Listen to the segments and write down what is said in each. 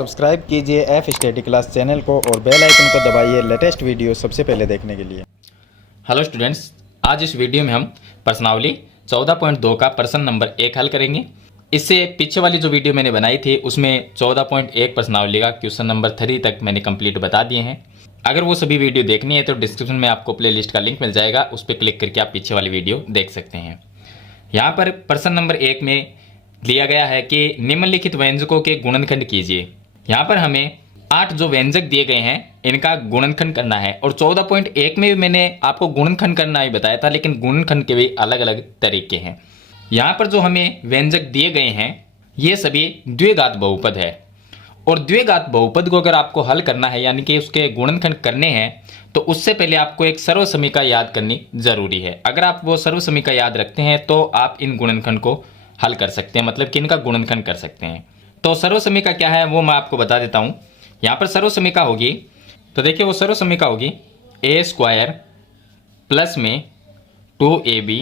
Subscribe कीजिए F study class channel को और बेल आइकन को दबाइए लेटेस्ट वीडियो सबसे पहले देखने के लिए। हेलो स्टूडेंट्स, आज इस वीडियो में हम प्रश्नावली 14.2 का प्रश्न नंबर 1 हल करेंगे। इससे पीछे वाली जो वीडियो मैंने बनाई थी उसमें 14.1 प्रश्नावली का क्वेश्चन नंबर 3 तक मैंने कंप्लीट बता दिए हैं। अगर वो सभी वीडियो देखनी है तो डिस्क्रिप्शन में आपको प्लेलिस्ट का लिंक मिल जाएगा, उस पर क्लिक करके आप पीछे वाली वीडियो देख सकते हैं। यहाँ पर प्रश्न नंबर 1 में दिया गया है कि निम्नलिखित व्यंजकों के गुणनखंड कीजिए। यहाँ पर हमें 8 जो व्यंजक दिए गए हैं इनका गुणनखंड करना है और 14.1 में भी मैंने आपको गुणनखंड करना ही बताया था, लेकिन गुणनखंड के भी अलग अलग तरीके हैं। यहाँ पर जो हमें व्यंजक दिए गए हैं ये सभी द्विघात बहुपद है और द्विघात बहुपद को अगर आपको हल करना है यानी कि उसके गुणनखंड करने हैं तो उससे पहले आपको एक सर्वसमीका याद करनी जरूरी है। अगर आप वो सर्वसमीका याद रखते हैं तो आप इन गुणनखंड को हल कर सकते हैं, मतलब कि इनका गुणनखंड कर सकते हैं। तो सर्वसमीका क्या है वो मैं आपको बता देता हूं। यहां पर सर्वसमीका होगी तो देखिए वो सर्वसमीका होगी ए स्क्वायर प्लस में 2ab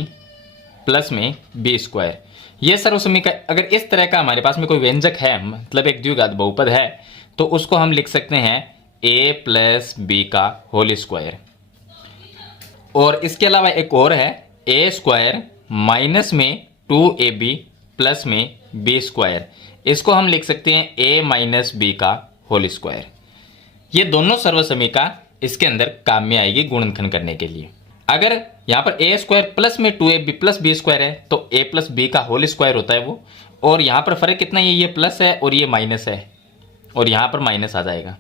प्लस में बी स्क्वायर। ये सर्वसमीका अगर इस तरह का हमारे पास में कोई व्यंजक है, मतलब एक द्विघात बहुपद है, तो उसको हम लिख सकते हैं a प्लस बी का होल स्क्वायर। और इसके अलावा एक और है ए स्क्वायर माइनस में 2ab प्लस में बी स्क्वायर। इसको हम लिख सकते हैं a माइनस बी का होल स्क्वायर। ये दोनों सर्वसमीका इसके अंदर काम में आएगी गुणनखंड करने के लिए। अगर यहाँ पर a स्क्वायर प्लस में 2ab प्लस बी स्क्वायर है तो a प्लस बी का होल स्क्वायर होता है वो, और यहाँ पर फर्क कितना है, ये प्लस है और ये माइनस है और यहाँ पर माइनस आ जाएगा।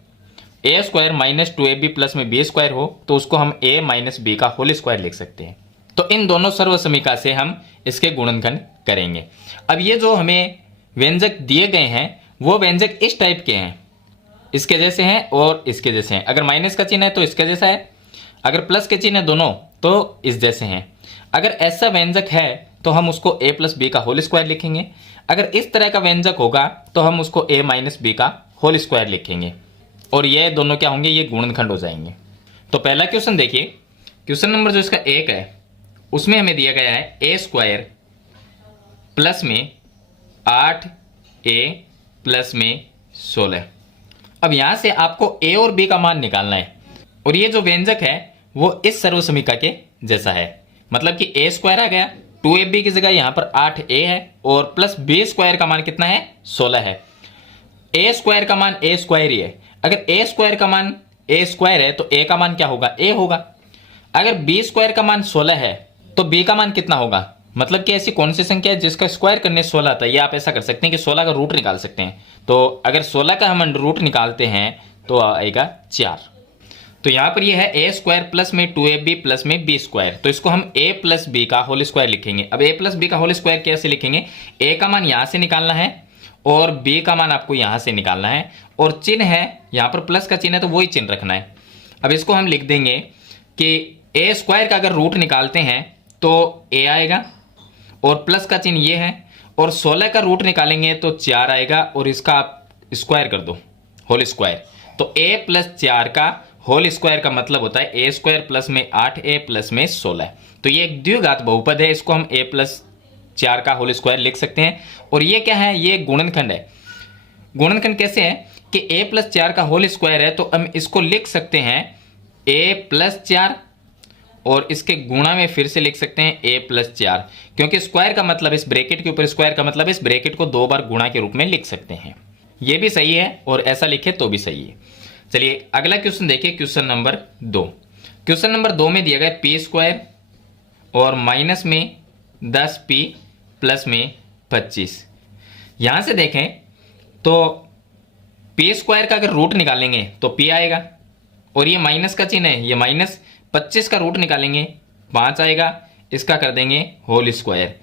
a square minus 2ab plus में बी स्क्वायर हो तो उसको हम a माइनस बी का होल स्क्वायर लिख सकते हैं। तो इन दोनों सर्वसमीका से हम इसके गुणनखंड करेंगे। अब ये जो हमें व्यंजक दिए गए हैं वो व्यंजक इस टाइप के हैं, इसके जैसे हैं और इसके जैसे हैं। अगर माइनस का चिन्ह है तो इसके जैसा है, अगर प्लस के चिन्ह है दोनों तो इस जैसे हैं। अगर ऐसा व्यंजक है तो हम उसको a प्लस बी का होल स्क्वायर लिखेंगे। अगर इस तरह का व्यंजक होगा तो हम उसको a माइनस बी का होल स्क्वायर लिखेंगे और ये दोनों क्या होंगे, ये गुणनखंड हो जाएंगे। तो पहला क्वेश्चन देखिए, क्वेश्चन नंबर जो इसका 1 है उसमें हमें दिया गया है a स्क्वायर प्लस में 8a प्लस में 16। अब यहां से आपको a और b का मान निकालना है और ये जो व्यंजक है वो इस सर्वसमीका के जैसा है, मतलब कि a स्क्वायर आ गया, 2ab की जगह यहां पर 8a है और प्लस b स्क्वायर का मान कितना है, 16 है। a स्क्वायर का मान a स्क्वायर ही है। अगर a स्क्वायर का मान a स्क्वायर है तो a का मान क्या होगा, a होगा। अगर b स्क्वायर का मान 16 है तो b का मान कितना होगा, मतलब कि ऐसी कौन सी संख्या है जिसका स्क्वायर करने 16 आता है। ये आप ऐसा कर सकते हैं कि 16 का रूट निकाल सकते हैं। तो अगर 16 का हम रूट निकालते हैं तो आएगा 4। तो यहाँ पर ये है a स्क्वायर प्लस में 2ab प्लस में b स्क्वायर, तो इसको हम a प्लस बी का होल स्क्वायर लिखेंगे। अब a प्लस बी का होल स्क्वायर कैसे लिखेंगे, a का मान यहाँ से निकालना है और b का मान आपको यहाँ से निकालना है और चिन्ह है यहाँ पर प्लस का चिन्ह है तो वही चिन्ह रखना है। अब इसको हम लिख देंगे कि a स्क्वायर का अगर रूट निकालते हैं तो a आएगा और प्लस का चिन्ह ये है, और 16 का रूट निकालेंगे तो 4 आएगा और इसका आप स्क्वायर कर दो, होल स्क्वायर। तो a प्लस 4 का होल स्क्वायर का मतलब होता है a स्क्वायर प्लस में 8a प्लस में 16। तो ये एक द्विघात बहुपद है, इसको हम a प्लस 4 का होल स्क्वायर लिख सकते हैं। और ये क्या है, ये गुणनखंड है। गुणनखंड कैसे है कि a प्लस 4 का होल स्क्वायर है तो हम इसको लिख सकते हैं a प्लस 4 और इसके गुणा में फिर से लिख सकते हैं a प्लस 4, क्योंकि स्क्वायर का मतलब इस ब्रैकेट के ऊपर स्क्वायर का मतलब इस ब्रैकेट को 2 बार गुणा के रूप में लिख सकते हैं। ये भी सही है और ऐसा लिखे तो भी सही है। चलिए अगला क्वेश्चन देखिए, क्वेश्चन नंबर 2। क्वेश्चन नंबर 2 में दिया गया p स्क्वायर और माइनस में 10p प्लस में 25। यहां से देखें तो p स्क्वायर का अगर रूट निकालेंगे तो p आएगा और ये माइनस का चिन्ह है, ये माइनस 25 का रूट निकालेंगे 5 आएगा, इसका कर देंगे होल स्क्वायर।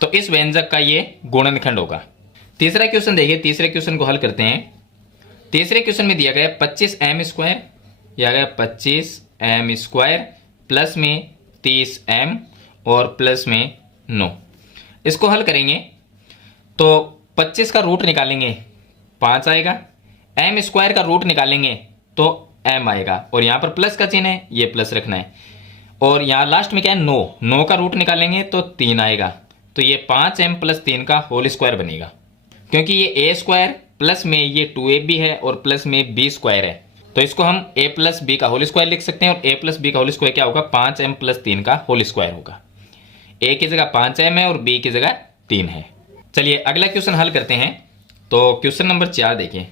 तो इस व्यंजक का ये गुणनखंड होगा। तीसरा क्वेश्चन देखिए, तीसरे क्वेश्चन को हल करते हैं। तीसरे क्वेश्चन में दिया गया 25m स्क्वायर, दिया गया 25m स्क्वायर प्लस में 30m और प्लस में 9। इसको हल करेंगे तो 25 का रूट निकालेंगे 5 आएगा, m स्क्वायर का रूट निकालेंगे तो m आएगा और यहाँ पर प्लस का चिन्ह है, ये प्लस रखना है। और यहाँ लास्ट में क्या है, 9 का रूट निकालेंगे तो 3 आएगा। तो ये 5m प्लस 3 का होल स्क्वायर बनेगा, क्योंकि ये a स्क्वायर प्लस में ये 2ab है और प्लस में b स्क्वायर है, तो इसको हम a प्लस बी का होल स्क्वायर लिख सकते हैं। और a प्लस बी का होल स्क्वायर क्या होगा, 5m प्लस 3 का होल स्क्वायर होगा। a की जगह 5m है और b की जगह 3 है। चलिए अगला क्वेश्चन हल करते हैं। तो क्वेश्चन नंबर 4 देखिए।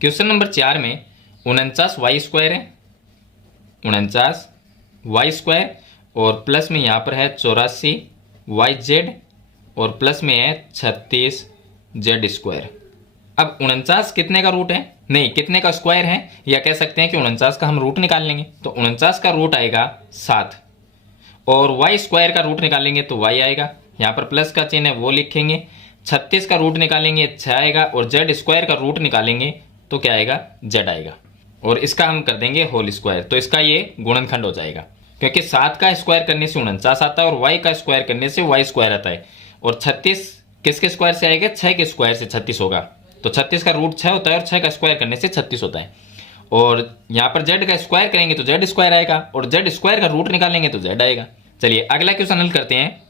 क्वेश्चन नंबर 4 में 49y स्क्वायर है, 49y स्क्वायर और प्लस में यहाँ पर है 84yz और प्लस में है 36z स्क्वायर। अब 49 कितने का रूट है, नहीं कितने का स्क्वायर है, या कह सकते हैं कि 49 का हम रूट निकाल लेंगे। तो 49 का रूट आएगा 7 और y स्क्वायर का रूट निकालेंगे तो y आएगा, यहाँ पर प्लस का चिन्ह है वो लिखेंगे। 36 का रूट निकालेंगे 6 आएगा और z स्क्वायर का रूट निकालेंगे तो क्या आएगा, z आएगा। और इसका हम कर देंगे होल स्क्वायर, तो इसका ये गुणनखंड हो जाएगा, क्योंकि 7 का स्क्वायर करने से 49 आता है और y का स्क्वायर करने से y स्क्वायर आता है। और 36 किसके स्क्वायर से आएगा, 6 के स्क्वायर से 36 होगा। तो 36 का रूट 6 होता है और 6 का स्क्वायर करने से 36 होता है। और यहाँ पर z का स्क्वायर करेंगे तो z स्क्वायर आएगा और z स्क्वायर का रूट निकालेंगे तो z आएगा। चलिए अगला क्वेश्चन हल करते हैं।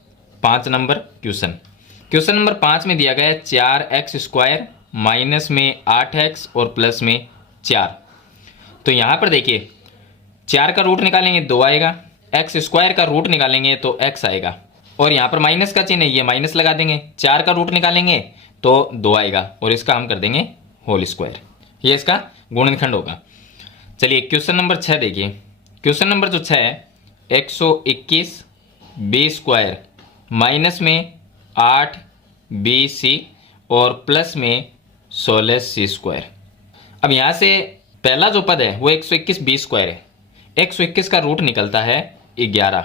5 नंबर क्वेश्चन। क्वेश्चन नंबर 5 में दिया गया है 4x स्क्वायर माइनस में 8x और प्लस में 4। तो यहाँ पर देखिए 4 का रूट निकालेंगे 2 आएगा, x स्क्वायर का रूट निकालेंगे तो x आएगा और यहाँ पर माइनस का चिन्ह है ये माइनस लगा देंगे। 4 का रूट निकालेंगे तो 2 आएगा और इसका हम कर देंगे होल स्क्वायर, ये इसका गुणनखंड होगा। चलिए क्वेश्चन नंबर 6 देखिए। क्वेश्चन नंबर जो 6 है 121 b स्क्वायर माइनस में 8bc और प्लस में 16c स्क्वायर। अब यहाँ से पहला जो पद है वो 121 b स्क्वायर है। 121 का रूट निकलता है 11,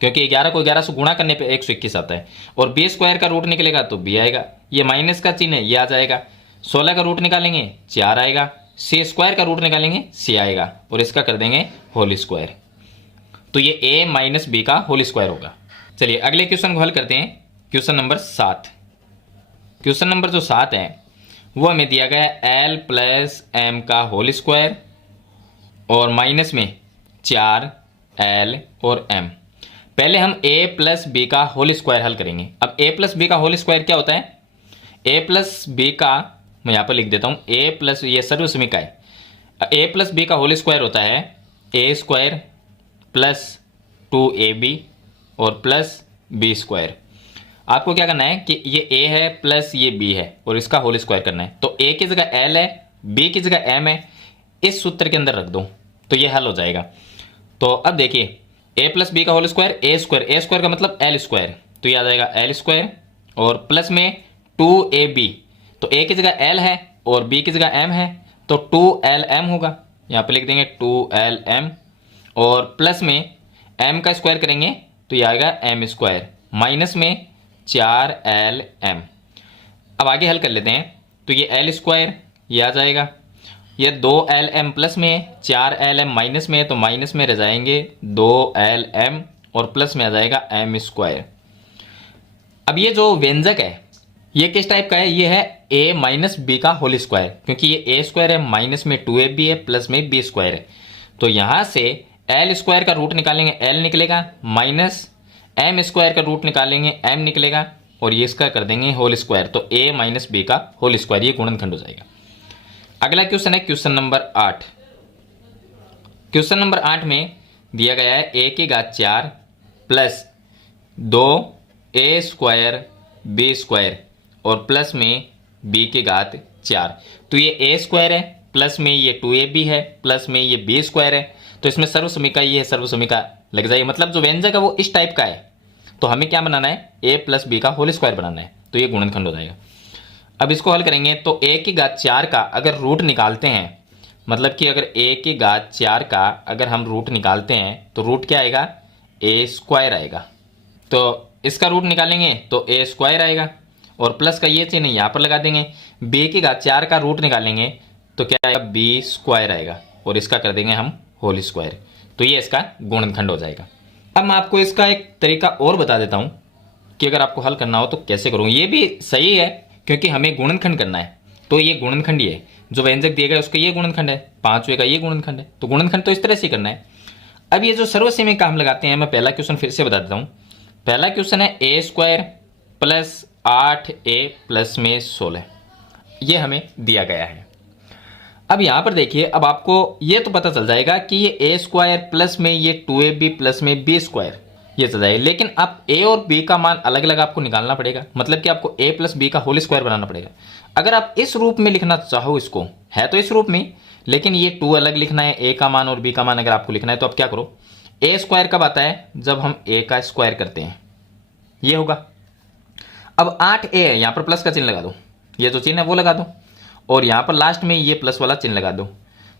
क्योंकि 11 को 11 से गुणा करने पे 121 आता है और b स्क्वायर का रूट निकलेगा तो b आएगा, ये माइनस का चिन्ह है ये आ जाएगा। 16 का रूट निकालेंगे 4 आएगा, c स्क्वायर का रूट निकालेंगे c आएगा और इसका कर देंगे होल स्क्वायर, तो ये a माइनस बी का होल स्क्वायर होगा। चलिए अगले क्वेश्चन को हल करते हैं। Question number 7। क्वेश्चन नंबर जो 7 है वो हमें दिया गया है l प्लस m का होल स्क्वायर और माइनस में 4l और m। पहले हम a प्लस बी का होल स्क्वायर हल करेंगे। अब a प्लस बी का होल स्क्वायर क्या होता है, a प्लस बी का मैं यहाँ पर लिख देता हूँ, a प्लस ये सर्वसमीका है। a प्लस बी का होल स्क्वायर होता है a स्क्वायर प्लस 2ab और प्लस b स्क्वायर। आपको क्या करना है कि ये a है प्लस ये b है और इसका होल स्क्वायर करना है। तो a की जगह l है, b की जगह m है, इस सूत्र के अंदर रख दो तो ये हल हो जाएगा। तो अब देखिए a प्लस बी का होल स्क्वायर a स्क्वायर का मतलब l स्क्वायर, तो ये आ जाएगा l स्क्वायर और प्लस में 2ab, तो a की जगह l है और b की जगह m है तो 2lm होगा, यहाँ पे लिख देंगे 2lm और प्लस में m का स्क्वायर करेंगे तो ये आएगा m स्क्वायर माइनस में 4lm। अब आगे हल कर लेते हैं। तो ये l स्क्वायर ये आ जाएगा, ये 2lm प्लस में 4lm माइनस में, तो माइनस में रह जाएंगे 2lm और प्लस में आ जाएगा m स्क्वायर। अब ये जो व्यंजक है ये किस टाइप का है, ये है a माइनस बी का होल स्क्वायर, क्योंकि ये a स्क्वायर है माइनस में 2ab है प्लस में b स्क्वायर है। तो यहाँ से l स्क्वायर का रूट निकालेंगे l निकलेगा, माइनस m स्क्वायर का रूट निकालेंगे m निकलेगा और ये इसका कर देंगे होल स्क्वायर, तो a माइनस बी का होल स्क्वायर, ये गुणनखंड हो जाएगा। अगला क्वेश्चन है क्वेश्चन नंबर 8। क्वेश्चन नंबर 8 में दिया गया है a की घात 4 plus 2a square b square और प्लस में b की घात 4। तो ये a स्क्वायर है प्लस में ये 2ab है प्लस में ये b स्क्वायर है, तो इसमें सर्वसमीका ये है, सर्वसमीका लग जाएगी। मतलब जो व्यंजक है वो इस टाइप का है, तो हमें क्या बनाना है, a प्लस बी का होल स्क्वायर बनाना है, तो ये गुणनखंड हो जाएगा। अब इसको हल करेंगे तो a की घात 4 का अगर रूट निकालते हैं, मतलब कि अगर a की घात 4 का अगर हम रूट निकालते हैं तो रूट क्या आएगा, a स्क्वायर आएगा। तो इसका रूट निकालेंगे तो a स्क्वायर आएगा और प्लस का ये चिन्ह यहाँ पर लगा देंगे। b की घात 4 का रूट निकालेंगे तो क्या आएगा, b स्क्वायर आएगा और इसका कर देंगे हम होल स्क्वायर, तो ये इसका गुणनखंड हो जाएगा। अब मैं आपको इसका एक तरीका और बता देता हूँ कि अगर आपको हल करना हो तो कैसे करूँ। ये भी सही है क्योंकि हमें गुणनखंड करना है, तो ये गुणनखंड ही है, जो व्यंजक दिया गया उसका ये गुणनखंड है, 5वें का ये गुणनखंड है, तो गुणनखंड तो इस तरह से करना है। अब ये जो सर्वसमीक काम लगाते हैं, मैं पहला क्वेश्चन फिर से बता देता हूँ। पहला क्वेश्चन है a square plus 8a plus में 16, ये हमें दिया गया है। अब यहां पर देखिए, अब आपको ये तो पता चल जाएगा कि ये ए स्क्वायर प्लस में ये 2ab प्लस में बी स्क्वायर ये चल जाएगा, लेकिन अब ए और बी का मान अलग अलग आपको निकालना पड़ेगा, मतलब कि आपको ए प्लस बी का होल स्क्वायर बनाना पड़ेगा। अगर आप इस रूप में लिखना चाहो, इसको है तो इस रूप में, लेकिन ये 2 अलग लिखना है, ए का मान और बी का मान अगर आपको लिखना है, तो आप क्या करो, ए स्क्वायर कब आता है, जब हम ए का स्क्वायर करते हैं, ये होगा। अब 8a है, यहां पर प्लस का चिन्ह लगा दो, ये जो चिन्ह है वो लगा दो, और यहां पर लास्ट में ये प्लस वाला चिन्ह लगा दो।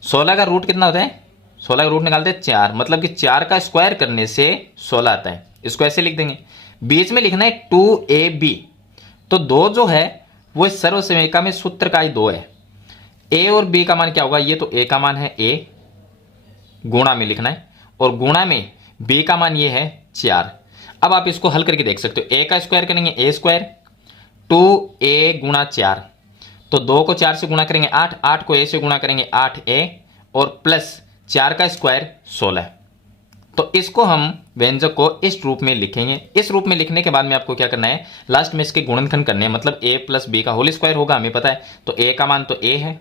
16 का रूट कितना होता है, 16 का रूट निकालते हैं 4, मतलब कि 4 का स्क्वायर करने से 16 आता है। इसको ऐसे लिख देंगे, बीच में लिखना है 2ab, तो 2 जो है वो सर्वसमीका में सूत्र का ही 2 है। a और b का मान क्या होगा, ये तो a का मान है, a गुणा में लिखना है, और गुणा में b का मान ये है 4। अब आप इसको हल करके देख सकते हो, a का स्क्वायर करेंगे a स्क्वायर, 2a गुणा 4, तो 2 को 4 से गुणा करेंगे 8, 8 को a से गुणा करेंगे 8a, और प्लस 4 का स्क्वायर 16। तो इसको हम व्यंजक को इस रूप में लिखेंगे। इस रूप में लिखने के बाद में आपको क्या करना है, लास्ट में इसके गुणनखंड करने हैं, मतलब a प्लस बी का होल स्क्वायर होगा, हमें पता है। तो a का मान तो a है,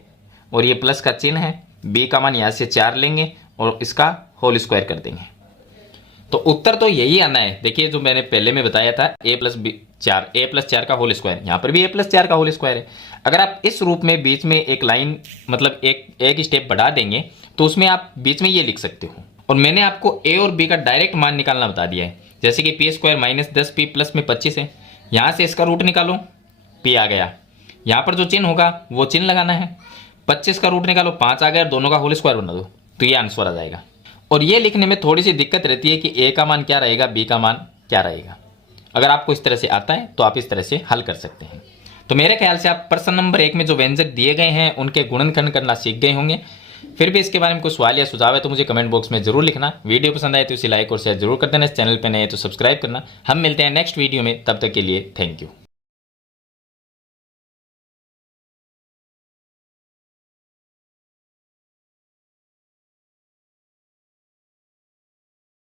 और ये प्लस का चिन्ह है, b का मान यहाँ से 4 लेंगे और इसका होल स्क्वायर कर देंगे। तो उत्तर तो यही आना है। देखिए जो मैंने पहले में बताया था, a प्लस 4 का होल स्क्वायर, यहाँ पर भी a प्लस 4 का होल स्क्वायर है। अगर आप इस रूप में बीच में एक लाइन, मतलब एक स्टेप बढ़ा देंगे, तो उसमें आप बीच में ये लिख सकते हो। और मैंने आपको a और b का डायरेक्ट मान निकालना बता दिया है, जैसे कि P square minus 10p plus में 25 है, यहाँ से इसका रूट निकालो, p आ गया, यहाँ पर जो चिन्ह होगा वो चिन्ह लगाना है, 25 का रूट निकालो, 5 आ गया, दोनों का होल स्क्वायर बना दो, तो ये आंसर आ जाएगा। और ये लिखने में थोड़ी सी दिक्कत रहती है कि a का मान क्या रहेगा, b का मान क्या रहेगा। अगर आपको इस तरह से आता है तो आप इस तरह से हल कर सकते हैं। तो मेरे ख्याल से आप प्रश्न नंबर 1 में जो व्यंजक दिए गए हैं उनके गुणनखंड करना सीख गए होंगे। फिर भी इसके बारे में कोई सवाल या सुझाव है तो मुझे कमेंट बॉक्स में जरूर लिखना। वीडियो पसंद आए तो इसे लाइक और शेयर जरूर कर देना। इस चैनल पर नए तो सब्सक्राइब करना। हम मिलते हैं नेक्स्ट वीडियो में, तब तक के लिए थैंक यू।